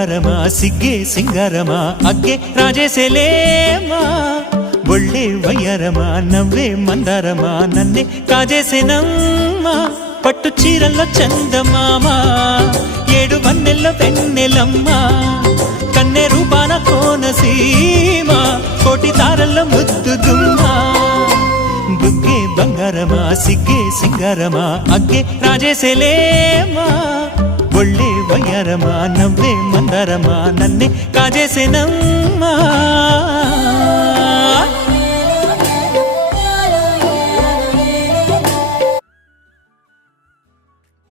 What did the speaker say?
బంగారమా సిగ్గే సింగారమా అగ్గే రాజేసేలేమా ఒళ్ళే వయ్యారమా నవ్వే మందారమా నన్నే కాజేసేనమ్మా పట్టు చీరల్లో చందమామా ఏడు వన్నెల్లో వెన్నెలమ్మా కన్నె రూపాన కోనసీమ కోటి తారల్లో ముద్దుదుమ్మా బుగ్గే బంగారమా సిగ్గే సింగారమా అగ్గే రాజేసేలేమా ఒళ్ళే వయ్యారమా నవ్వే మందారమా నన్నే కాజేసేనమ్మా